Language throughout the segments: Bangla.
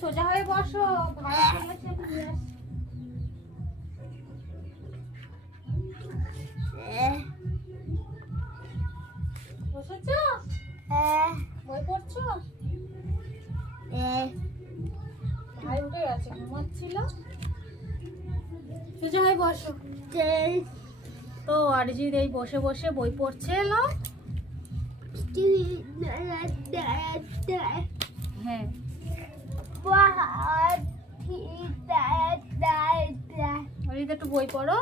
সোজা হয়ে বসো, ভাড়া চলেছে নিয়ে আসি। বসেছো? বই পড়ছো? ভাই উঠে গেছে, ঘুমাচ্ছিল। সোজা হয়ে বসো। তো অরিজিৎ এই বসে বসে বই পড়ছে এলো। হ্যাঁ, অরিজিৎ একটু বই পড়ো।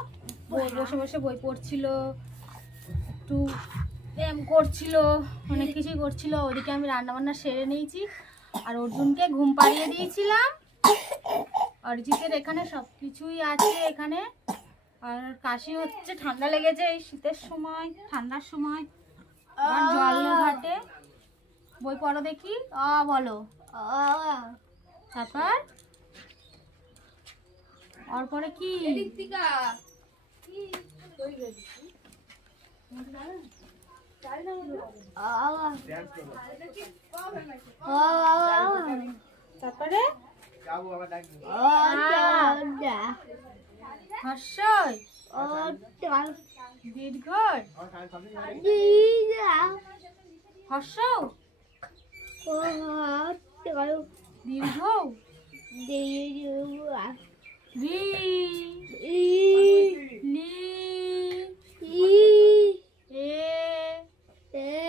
বসে বসে বই পড়ছিল, একটু ব্যায়াম করছিল, অনেক কিছুই করছিল। ওদিকে আমি রান্না বান্না সেরে নিয়েছি আর অর্জুনকে ঘুম পাড়িয়ে দিয়েছিলাম। অরিজিতের এখানে সব কিছুই আছে এখানে। আর কাশি হচ্ছে, ঠান্ডা লেগেছে এই শীতের সময়, ঠান্ডার সময়। আর জল ঘাটে বই পড়ো দেখি। বলো। তারপর আর পরে কি? তারপরে হর্ষই দীর্ঘই হর্ষ দীর্ঘ রি লি এ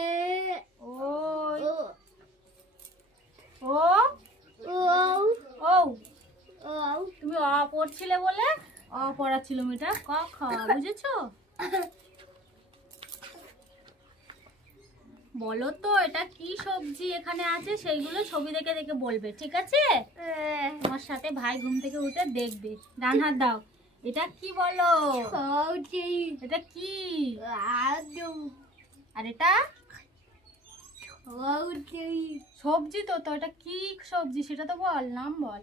ওই ও তুমি পড়ছিলে বলে পড়াচ্ছিল মেয়েটা ক খ, বুঝেছো? বলো তো এটা কি সবজি এখানে আছে, সেইগুলো ছবি দেখে দেখে বলবে, ঠিক আছে? তোমার সাথে ভাই ঘুম থেকে উঠে দেখবে। ডান হাত দাও। এটা কি বলো? এটা কি? আর এটা সবজি। তো তো এটা কি সবজি সেটা তো বল, নাম বল।